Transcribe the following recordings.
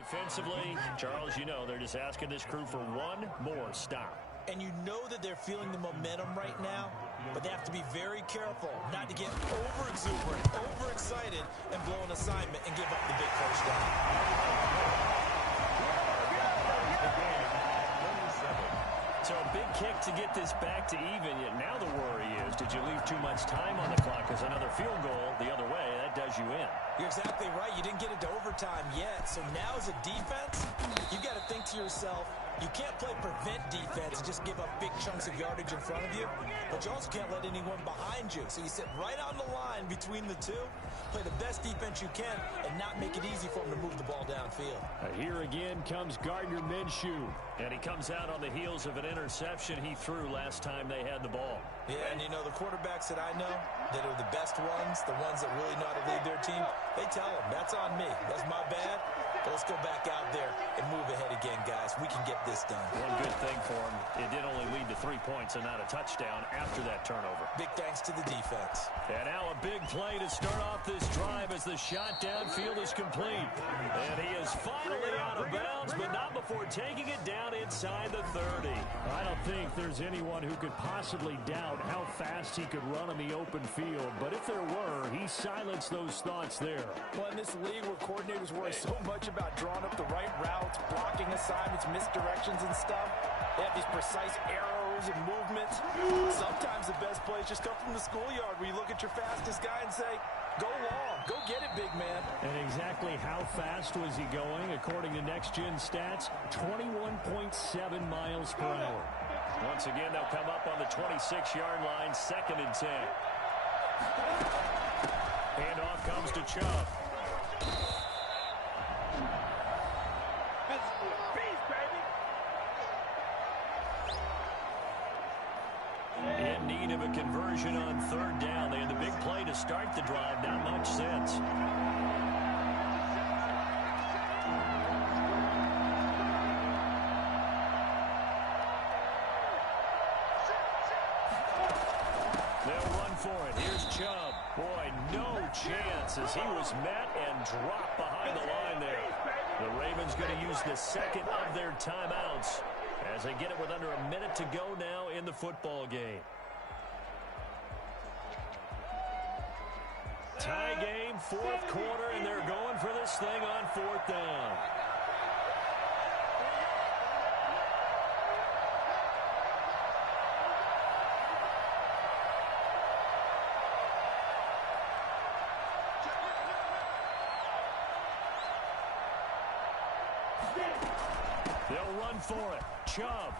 Defensively, Charles, you know, they're just asking this crew for one more stop. And you know that they're feeling the momentum right now, but they have to be very careful not to get over-exuberant, overexcited, and blow an assignment and give up the big first down. So a big kick to get this back to even, yet now the worry is, did you leave too much time on the clock? Because another field goal the other way, that does you in. You're exactly right. You didn't get it to overtime yet. So now as a defense, you've got to think to yourself, you can't play prevent defense and just give up big chunks of yardage in front of you, but you also can't let anyone behind you. So you sit right on the line between the two, play the best defense you can, and not make it easy for them to move the ball downfield. Here again comes Gardner Minshew, and he comes out on the heels of an interception he threw last time they had the ball. Yeah, and you know, the quarterbacks that I know that are the best ones, the ones that really know how to lead their team, they tell them, that's on me. That's my bad. But let's go back out there and move ahead again, guys. We can get this done. One good thing for him, it did only lead to 3 points and not a touchdown after that turnover. Big thanks to the defense. And now a big play to start off this drive as the shot downfield is complete. And he is finally out of bounds, but not before taking it down inside the 30. I don't think there's anyone who could possibly doubt how fast he could run on the open field. But if there were, he silenced those thoughts there. Well, in this league where coordinators worry so much about drawing up the right routes, blocking assignments, misdirections and stuff, they have these precise arrows and movements. Sometimes the best plays just come from the schoolyard where you look at your fastest guy and say, go long, go get it, big man. And exactly how fast was he going? According to Next Gen Stats, 21.7 miles per hour. Once again, they'll come up on the 26-yard line, 2nd and 10. Handoff comes to Chubb. In need of a conversion on 3rd down. They had the big play to start the drive. Not much since. They'll run for it. Here's Chubb. Boy, no chance as he was met and dropped behind the line there. The Ravens going to use the second of their timeouts as they get it with under a minute to go now in the football game. Tie game, 4th quarter, and they're going for this thing on 4th down. They'll run for it. Chubb.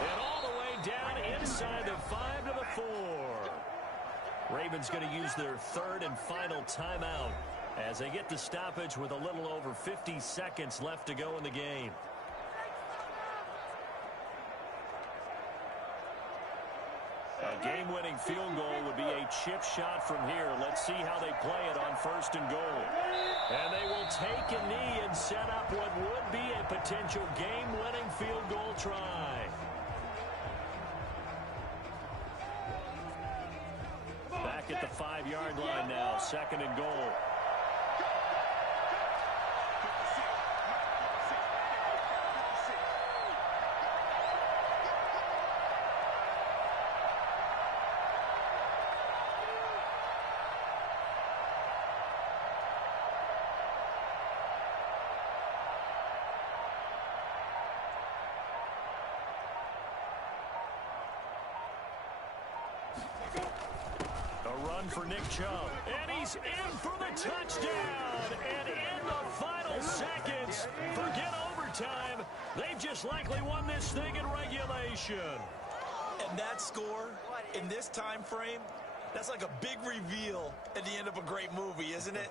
And all the way down inside the 5 to the 4. Ravens going to use their 3rd and final timeout as they get the stoppage with a little over 50 seconds left to go in the game. A game-winning field goal would be a chip shot from here. Let's see how they play it on 1st and goal. And they will take a knee and set up what would be a potential game-winning field goal try. Back at the 5-yard line now, 2nd and goal. For Nick Chubb, and he's in for the touchdown, and in the final seconds, forget overtime, they've just likely won this thing in regulation. And that score, in this time frame, that's like a big reveal at the end of a great movie, isn't it?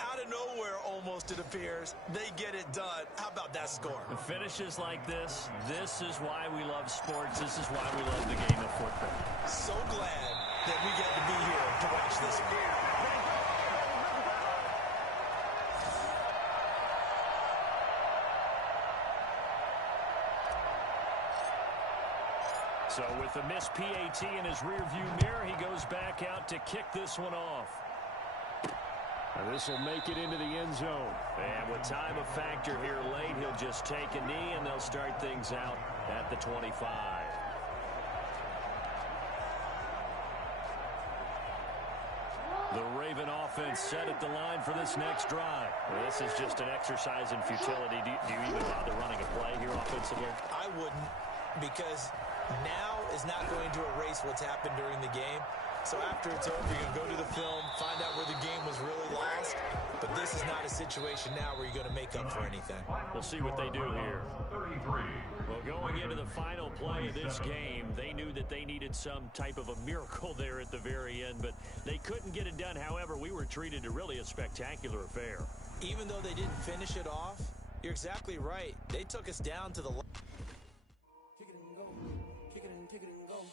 Out of nowhere, almost, it appears, they get it done. How about that score? The finishes like this is why we love sports. This is why we love the game of football. So glad that we get to be here to watch this one. So with a missed PAT in his rearview mirror, he goes back out to kick this one off. This will make it into the end zone. And with time a factor here late, he'll just take a knee, and they'll start things out at the 25. The Raven offense set at the line for this next drive. This is just an exercise in futility. Do you even bother running a play here offensively? I wouldn't, because now is not going to erase what's happened during the game. So after it's over, you're going to go to the film, find out where the game was really lost. But this is not a situation now where you're going to make up for anything. We'll see what they do here. Well, going into the final play of this game, they knew that they needed some type of a miracle there at the very end, but they couldn't get it done. However, we were treated to really a spectacular affair. Even though they didn't finish it off, you're exactly right. They took us down to the line. Kick it and go. Kick it and go.